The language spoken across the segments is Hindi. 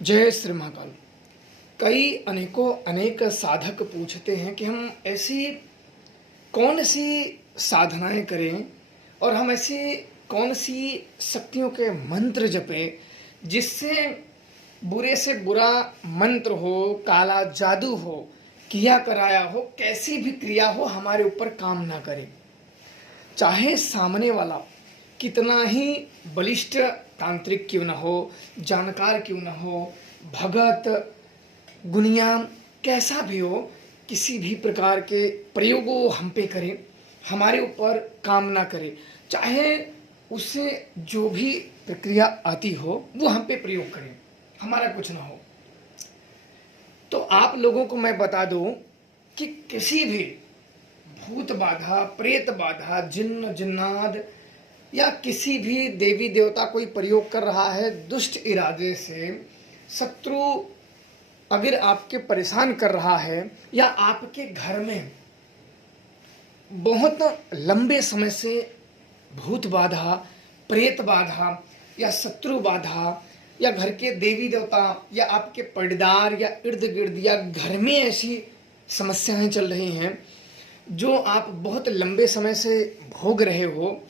जय श्री महाकाल। कई अनेकों अनेक साधक पूछते हैं कि हम ऐसी कौन सी साधनाएं करें और हम ऐसी कौन सी शक्तियों के मंत्र जपें जिससे बुरे से बुरा मंत्र हो, काला जादू हो, किया कराया हो, कैसी भी क्रिया हो हमारे ऊपर काम ना करे। चाहे सामने वाला कितना ही बलिष्ठ तांत्रिक क्यों ना हो, जानकार क्यों ना हो, भगत गुनिया कैसा भी हो, किसी भी प्रकार के प्रयोगों हम पे करे, हमारे ऊपर काम ना करे। चाहे उससे जो भी प्रक्रिया आती हो वो हम पे प्रयोग करें, हमारा कुछ ना हो। तो आप लोगों को मैं बता दूं कि किसी भी भूत बाधा, प्रेत बाधा, जिन्न जिन्नात या किसी भी देवी देवता कोई प्रयोग कर रहा है दुष्ट इरादे से, शत्रु अगर आपके परेशान कर रहा है या आपके घर में बहुत लंबे समय से भूत बाधा, प्रेत बाधा या शत्रु बाधा या घर के देवी देवता या आपके पर्दार या इर्द गिर्द या घर में ऐसी समस्याएं चल रही हैं जो आप बहुत लंबे समय से भोग रहे हो,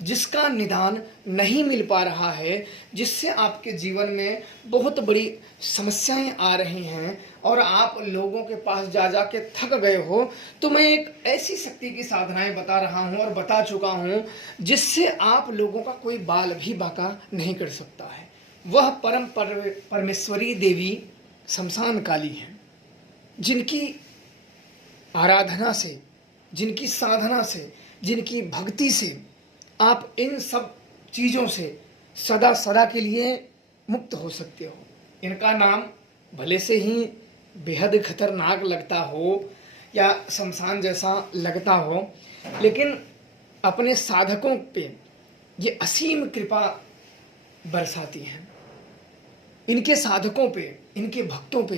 जिसका निदान नहीं मिल पा रहा है, जिससे आपके जीवन में बहुत बड़ी समस्याएं आ रही हैं और आप लोगों के पास जा जा के थक गए हो, तो मैं एक ऐसी शक्ति की साधनाएं बता रहा हूं और बता चुका हूं जिससे आप लोगों का कोई बाल भी बांका नहीं कर सकता है। वह परम परमेश्वरी देवी शमशान काली हैं, जिनकी आराधना से, जिनकी साधना से, जिनकी भक्ति से आप इन सब चीज़ों से सदा सदा के लिए मुक्त हो सकते हो। इनका नाम भले से ही बेहद खतरनाक लगता हो या शमशान जैसा लगता हो, लेकिन अपने साधकों पे ये असीम कृपा बरसाती हैं। इनके साधकों पे, इनके भक्तों पे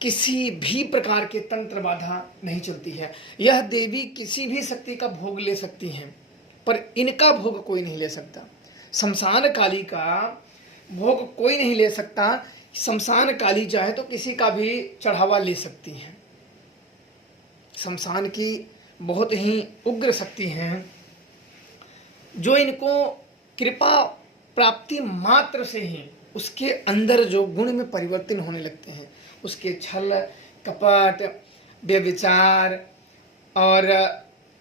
किसी भी प्रकार के तंत्र बाधा नहीं चलती है। यह देवी किसी भी शक्ति का भोग ले सकती हैं, पर इनका भोग कोई नहीं ले सकता। शमशान काली का भोग कोई नहीं ले सकता। शमशान काली चाहे तो किसी का भी चढ़ावा ले सकती हैं। शमशान की बहुत ही उग्र शक्ति हैं जो इनको कृपा प्राप्ति मात्र से ही उसके अंदर जो गुण में परिवर्तन होने लगते हैं, उसके छल कपट, व्यभिचार और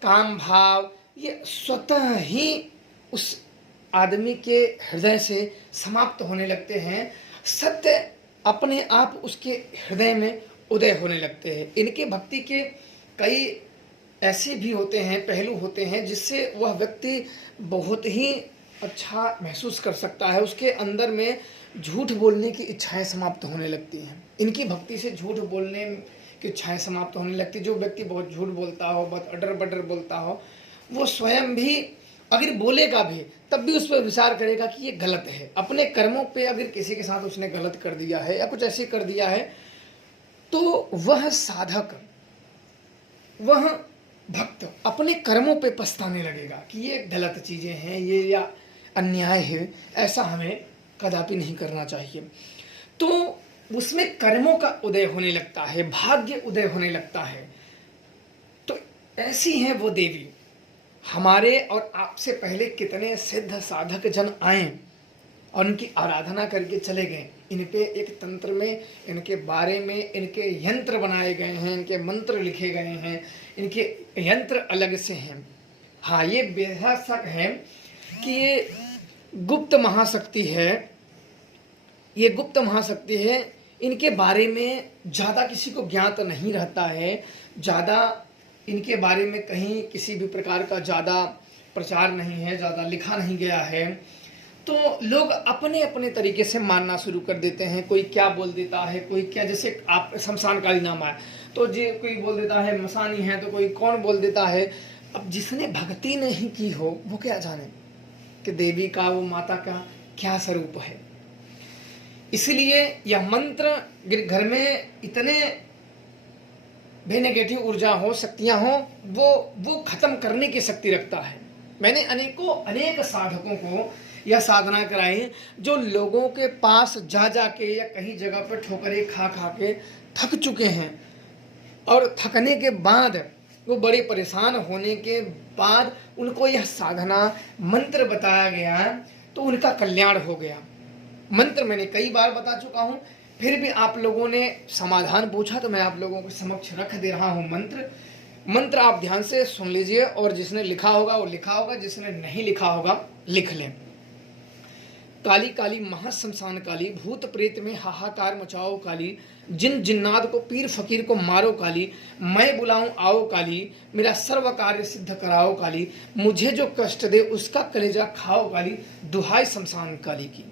काम भाव, ये स्वतः ही उस आदमी के हृदय से समाप्त होने लगते हैं। सत्य अपने आप उसके हृदय में उदय होने लगते हैं। इनके भक्ति के कई ऐसे भी होते हैं, पहलू होते हैं जिससे वह व्यक्ति बहुत ही अच्छा महसूस कर सकता है। उसके अंदर में झूठ बोलने की इच्छाएं समाप्त होने लगती हैं। इनकी भक्ति से झूठ बोलने की इच्छाएं समाप्त होने लगती। जो व्यक्ति बहुत झूठ बोलता हो, बहुत अडर बडर बोलता हो, वो स्वयं भी अगर बोलेगा भी तब भी उस पर विचार करेगा कि ये गलत है। अपने कर्मों पे अगर किसी के साथ उसने गलत कर दिया है या कुछ ऐसे कर दिया है, तो वह साधक, वह भक्त अपने कर्मों पे पछताने लगेगा कि ये गलत चीज़ें हैं, ये या अन्याय है, ऐसा हमें कदापि नहीं करना चाहिए। तो उसमें कर्मों का उदय होने लगता है, भाग्य उदय होने लगता है। तो ऐसी हैं वो देवी। हमारे और आपसे पहले कितने सिद्ध साधक जन आए और उनकी आराधना करके चले गए। इन पे एक तंत्र में, इनके बारे में इनके यंत्र बनाए गए हैं, इनके मंत्र लिखे गए हैं, इनके यंत्र अलग से हैं। हाँ, ये बेहद शक है कि ये गुप्त महाशक्ति है, ये गुप्त महाशक्ति है। इनके बारे में ज़्यादा किसी को ज्ञात नहीं रहता है, ज़्यादा इनके बारे में कहीं किसी भी प्रकार का ज़्यादा प्रचार नहीं है, ज़्यादा लिखा नहीं गया है। तो लोग अपने अपने तरीके से मानना शुरू कर देते हैं। कोई क्या बोल देता है, कोई क्या, जैसे आप शमशान काली नाम आया तो जी कोई बोल देता है मसानी है, तो कोई कौन बोल देता है। अब जिसने भक्ति नहीं की हो वो क्या जाने कि देवी का, वो माता का क्या स्वरूप है। इसलिए यह मंत्र घर में इतने भी नेगेटिव ऊर्जा हो, शक्तियां हो, वो खत्म करने की शक्ति रखता है। मैंने अनेक साधकों को या साधना कराएं जो लोगों के पास जा जा के या कहीं जगह पर ठोकरें खा खा के थक चुके हैं, और थकने के बाद वो बड़े परेशान होने के बाद उनको यह साधना मंत्र बताया गया, तो उनका कल्याण हो गया। मंत्र मैंने कई बार बता चुका हूँ, फिर भी आप लोगों ने समाधान पूछा तो मैं आप लोगों के समक्ष रख दे रहा हूँ मंत्र आप ध्यान से सुन लीजिए, और जिसने लिखा होगा वो लिखा होगा, जिसने नहीं लिखा होगा लिख लें। काली काली महाशमशान काली, भूत प्रेत में हाहाकार मचाओ काली, जिन जिन्नात को पीर फकीर को मारो काली, मैं बुलाऊं आओ काली, मेरा सर्व कार्य सिद्ध कराओ काली, मुझे जो कष्ट दे उसका कलेजा खाओ काली, दुहाई शमशान काली की।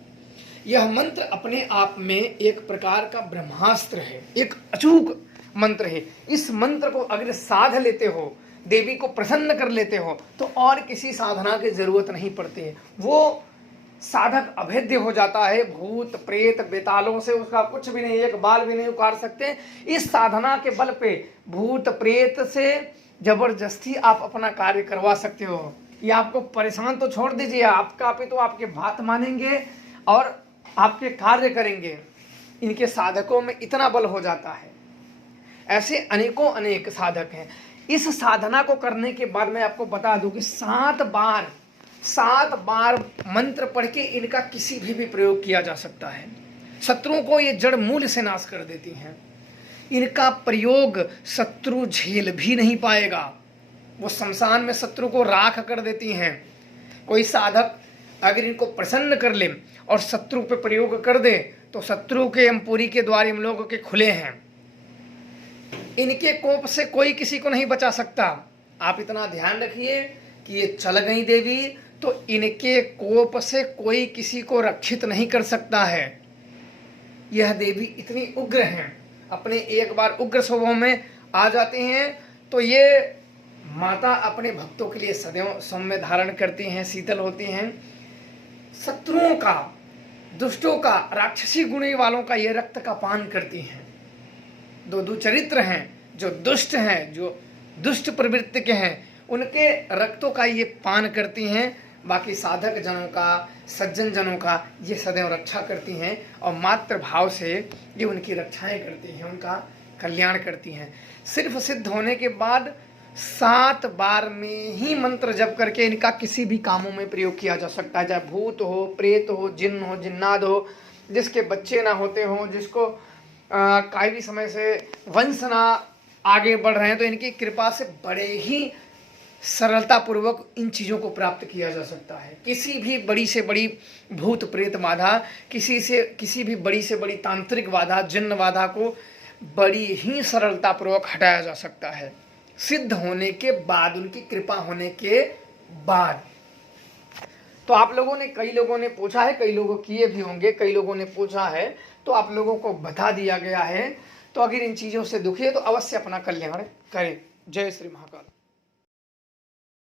यह मंत्र अपने आप में एक प्रकार का ब्रह्मास्त्र है, एक अचूक मंत्र है। इस मंत्र को अगर साध लेते हो, देवी को प्रसन्न कर लेते हो, तो और किसी साधना की जरूरत नहीं पड़ती है। वो साधक अभेद्य हो जाता है, भूत प्रेत बेतालों से उसका कुछ भी नहीं, एक बाल भी नहीं उखाड़ सकते। इस साधना के बल पे भूत प्रेत से जबरदस्ती आप अपना कार्य करवा सकते हो। ये आपको परेशान तो छोड़ दीजिए, आपका भी तो आपके बात मानेंगे और आपके कार्य करेंगे। इनके साधकों में इतना बल हो जाता है। ऐसे अनेकों अनेक साधक हैं। इस साधना को करने के बाद मैं आपको बता दूं कि 7 बार मंत्र पढ़ के इनका किसी भी प्रयोग किया जा सकता है। शत्रुओं को ये जड़ मूल से नाश कर देती हैं। इनका प्रयोग शत्रु झेल भी नहीं पाएगा। वो शमशान में शत्रु को राख कर देती हैं। कोई साधक अगर इनको प्रसन्न कर ले और शत्रु पे प्रयोग कर दे तो शत्रु के यमपुरी के द्वार हम लोगों के खुले हैं। इनके कोप से कोई किसी को नहीं बचा सकता। आप इतना ध्यान रखिए कि ये चल गई देवी तो इनके कोप से कोई किसी को रक्षित नहीं कर सकता है। यह देवी इतनी उग्र हैं, अपने एक बार उग्र स्वभाव में आ जाते हैं तो ये माता अपने भक्तों के लिए सदैव सौम्य धारण करती हैं, शीतल होती हैं। शत्रुओं का, दुष्टों का, राक्षसी गुणी वालों का ये रक्त का पान करती हैं। दो दुचरित्र हैं, जो दुष्ट हैं, जो दुष्ट प्रवृत्ति के हैं, उनके रक्तों का ये पान करती हैं। बाकी साधक जनों का, सज्जन जनों का ये सदैव रक्षा करती हैं और मातृ भाव से ये उनकी रक्षाएं करती हैं, उनका कल्याण करती हैं। सिर्फ सिद्ध होने के बाद 7 बार में ही मंत्र जप करके इनका किसी भी कामों में प्रयोग किया जा सकता है। चाहे भूत हो, प्रेत हो, जिन्न हो, जिन्नाद हो, जिसके बच्चे ना होते हों, जिसको काई भी समय से वंश ना आगे बढ़ रहे हैं, तो इनकी कृपा से बड़े ही सरलता पूर्वक इन चीज़ों को प्राप्त किया जा सकता है। किसी भी बड़ी से बड़ी भूत प्रेत बाधा, किसी भी बड़ी से बड़ी तांत्रिक बाधा, जिन्न बाधा को बड़ी ही सरलता पूर्वक हटाया जा सकता है, सिद्ध होने के बाद, उनकी कृपा होने के बाद। तो आप लोगों ने, कई लोगों ने पूछा है, कई लोगों किए भी होंगे, कई लोगों ने पूछा है, तो आप लोगों को बता दिया गया है। तो अगर इन चीज़ों से दुखी है तो अवश्य अपना कल्याण करें। जय श्री महाकाल।